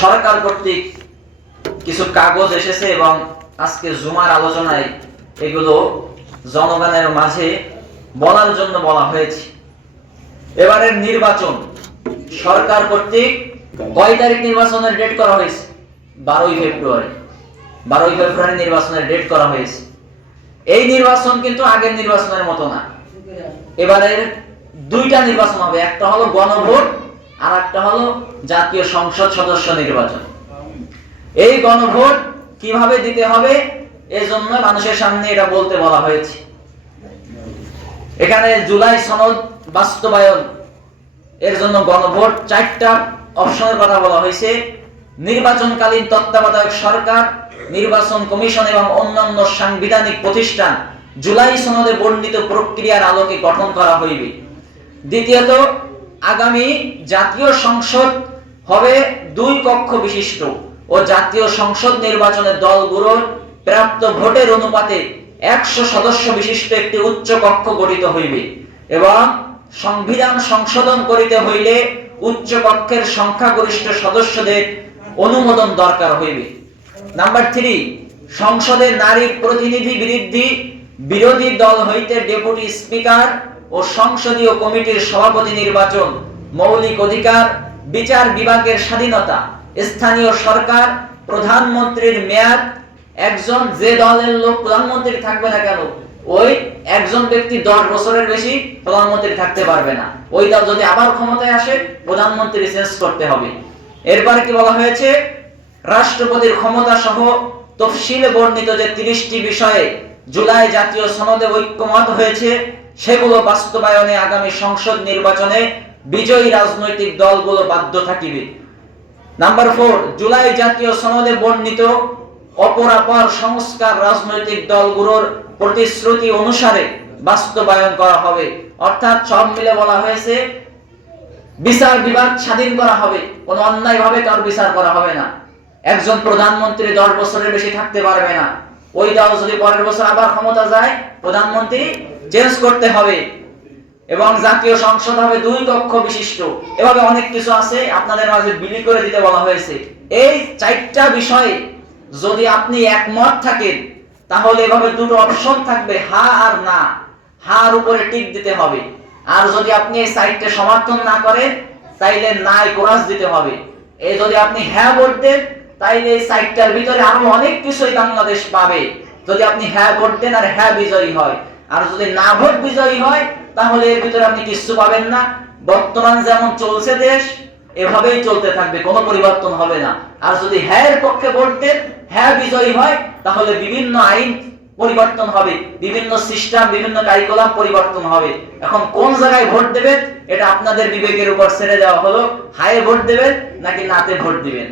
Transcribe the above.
সরকার কর্তৃক কিছু কাগজ এসেছে এবং আজকে জুমার আলোচনায় এগুলো জনগণের মাঝে বলার জন্য বলা হয়েছে। এবারের নির্বাচন সরকার কর্তৃক কয় তারিখ নির্বাচনের ডেট করা হয়েছে? 12ই ফেব্রুয়ারি নির্বাচনের ডেট করা হয়েছে। এই নির্বাচন কিন্তু আগের নির্বাচনের মতো না। এবারের দুইটা নির্বাচন হবে, একটা হলো গণভোট আর একটা হলো জাতীয় সংসদ সদস্য নির্বাচন। এই গণভোট কিভাবে দিতে হবে এজন্য মানুষের সামনে এটা বলতে বলা হয়েছে। এখানে জুলাই সনদ বাস্তবায়ন এর জন্য গণভোট 4টা অপশনের কথা বলা হয়েছে। নির্বাচনকালীন তত্ত্বাবধায়ক সরকার, নির্বাচন কমিশন এবং অন্যান্য সাংবিধানিক প্রতিষ্ঠান জুলাই সনদে বর্ণিত প্রক্রিয়ার আলোকে গঠন করা হইবে। দ্বিতীয়ত, আগামী জাতীয় সংসদ হবে 2 কক্ষ বিশিষ্ট ও জাতীয় সংসদ নির্বাচনের দলগুলোর প্রাপ্ত ভোটের অনুপাতে 100 সদস্য বিশিষ্ট একটি উচ্চ কক্ষ গঠিত হইবে এবং সংবিধান সংশোধন করিতে হইলে উচ্চ কক্ষের সংখ্যাগরিষ্ঠ সদস্যদের অনুমোদন দরকার হইবে। নাম্বার 3, সংসদের নারী প্রতিনিধি বিরোধী দল হইতে ডেপুটি স্পিকার ও সংসদীয় কমিটির সভাপতি নির্বাচন, মৌলিক অধিকার, বিচার বিভাগের স্বাধীনতা, স্থানীয় সরকার, প্রধানমন্ত্রীর মেয়াদ। একজন যে দলের লোক প্রধানমন্ত্রী থাকবে না কেন, ওই একজন ব্যক্তি 10 বছরের বেশি প্রধানমন্ত্রী থাকতে পারবে না। ওই দল যদি আবার ক্ষমতায় আসে, প্রধানমন্ত্রী চেঞ্জ করতে হবে। এরপরে কি বলা হয়েছে? রাষ্ট্রপতির ক্ষমতা সহ তফসিলে বর্ণিত যে 30টি বিষয়ে জুলাই জাতীয় সনদে ঐক্যমত হয়েছে সেগুলো বাস্তবায়নে আগামী সংসদ নির্বাচনে বিজয়ী রাজনৈতিক দলগুলো বাধ্য থাকিবে। নাম্বার 4, জুলাই জাতীয় সনদে বর্ণিত অপরাপর সংস্কার রাজনৈতিক দলগুলোর প্রতিশ্রুতি অনুসারে বাস্তবায়ন করা হবে। অর্থাৎ সব মিলে বলা হয়েছে বিচার বিভাগ স্বাধীন করা হবে, কোনো অন্যায়ভাবে কারো বিচার করা হবে না। একজন প্রধানমন্ত্রী 10 বছরের বেশি থাকতে পারবে না। ওই দল যদি পরের বছর আবার ক্ষমতা যায়, প্রধানমন্ত্রী চেঞ্জ করতে হবে এবং জাতীয় সংসদ হবে 2 কক্ষ বিশিষ্ট। এভাবে অনেক কিছু আছে, আপনাদের মাঝে বিলি করে দিতে বলা হয়েছে। এই 4টা বিষয়ে যদি আপনি একমত থাকেন তাহলে এভাবে 2টো অপশন থাকবে, হা আর না। হার উপরে টিক দিতে হবে। আর যদি আপনি এই 4টা সমর্থন না করেন তাইলে নাই কোরাস দিতে হবে। এই যদি আপনি হ্যাঁ ভোট দেন তাইলে এই 4টার ভিতরে আরো অনেক কিছুই বাংলাদেশ পাবে। যদি আপনি হ্যাঁ ভোট দেন আর হ্যাঁ বিজয়ী হয়, আর যদি না ভোট বিজয়ী হয় তাহলে এর ভিতরে আপনি কিছু পাবেন না। বর্তমান যেমন চলছে দেশ এভাবেই চলতে থাকবে, কোনো পরিবর্তন হবে না। আর যদি হ্যাঁ এর পক্ষে ভোট দেন, হ্যাঁ বিজয়ী হয়, তাহলে বিভিন্ন আইন পরিবর্তন হবে, বিভিন্ন সিস্টেম, বিভিন্ন কারিকুলাম পরিবর্তন হবে। এখন কোন জায়গায় ভোট দেবেন এটা আপনাদের বিবেকের উপর ছেড়ে দেওয়া হলো। হায়ে ভোট দেবেন নাকি নাতে ভোট দিবেন।